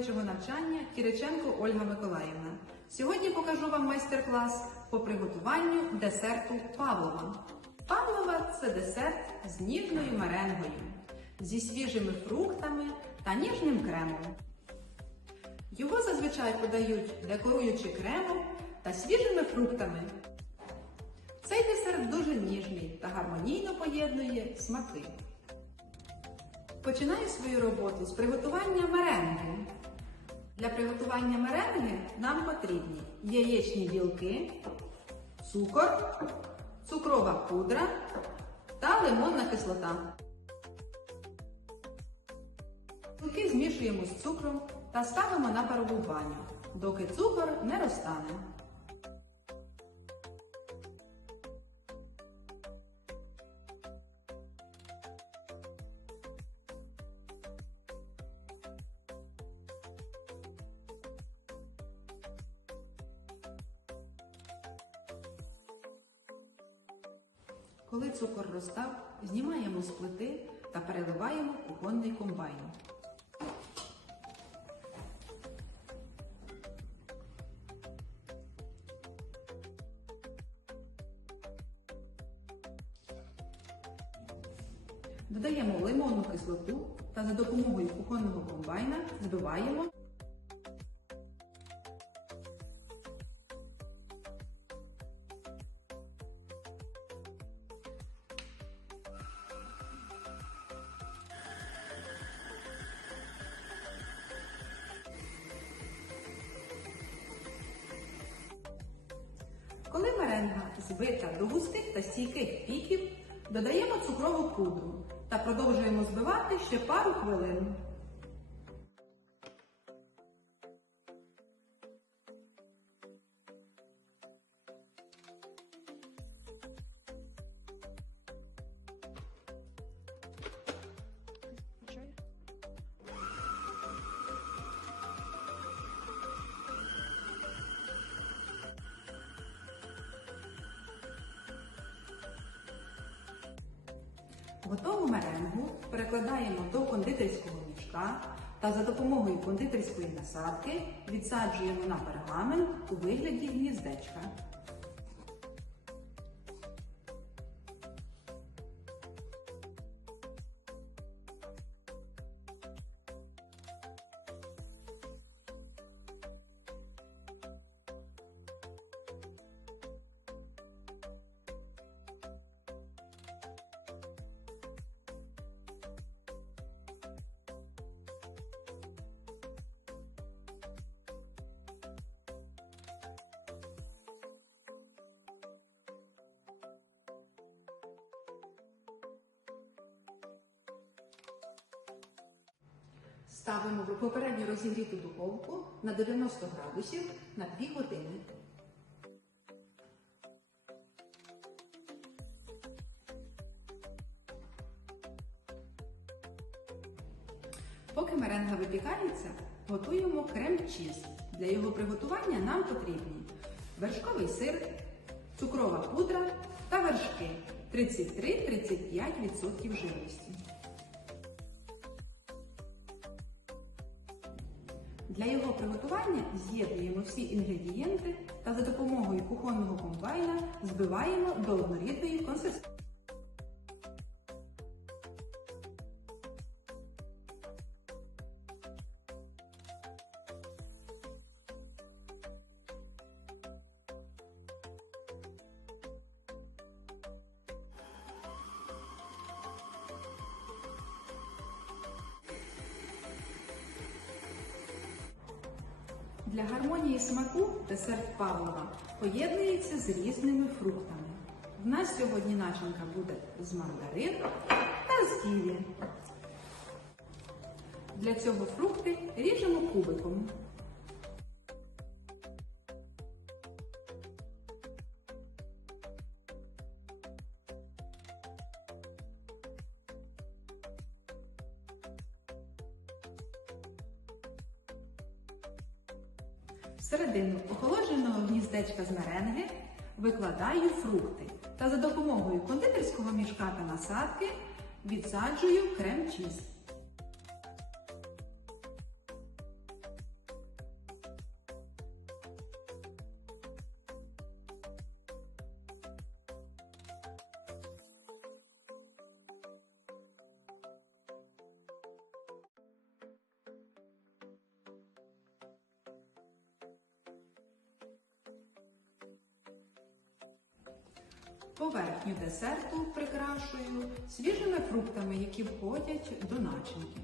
чоловічого навчання Кіриченко Ольга Миколаївна. Сьогодні покажу вам майстер-клас по приготуванню десерту Павлова. Павлова це десерт з ніжною меренгою, зі свіжими фруктами та ніжним кремом. Його зазвичай подають декоруючи кремом та свіжими фруктами. Цей десерт дуже ніжний та гармонійно поєднує смаки. Починаю свою роботу з приготування меренги. Для приготування меренги нам потрібні яєчні білки, цукор, цукрова пудра та лимонна кислота. Білки змішуємо з цукром та ставимо на парову баню, доки цукор не розтане. Коли цукор розстав, знімаємо з плити та переливаємо кухонний комбайн. Додаємо лимонну кислоту та за допомогою кухонного комбайна збиваємо. Збита до густих та стійких піків, додаємо цукрову пудру та продовжуємо збивати ще пару хвилин. Готову меренгу перекладаємо до кондитерського мішка та за допомогою кондитерської насадки відсаджуємо на пергамент у вигляді гніздечка. Ставимо в попередньо розігріту духовку на 90 градусів на 2 години. Поки меренга випікається, готуємо крем-чіз. Для його приготування нам потрібні вершковий сир, цукрова пудра та вершки 33-35% жирності. Для його приготування з'єднуємо всі інгредієнти та за допомогою кухонного комбайна збиваємо до однорідної консистенції. Для гармонії смаку десерт Павлова поєднується з різними фруктами. В нас сьогодні начинка буде з мандарин та з ківі. Для цього фрукти ріжемо кубиком. Всередину охолодженого гніздечка з меренги викладаю фрукти та за допомогою кондитерського мішка та насадки відсаджую крем-чіз. Поверхню десерту прикрашую свіжими фруктами, які входять до начинки.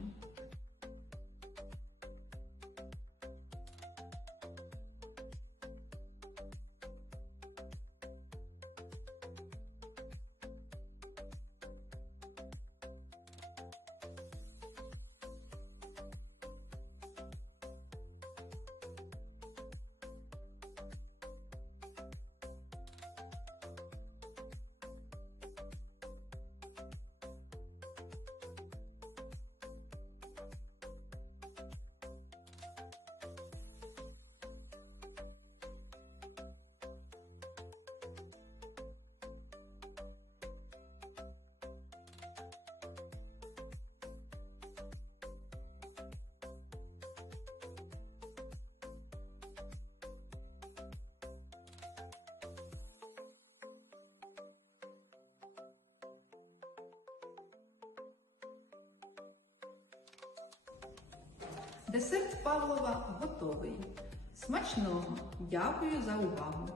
Десерт Павлова готовий. Смачного! Дякую за увагу!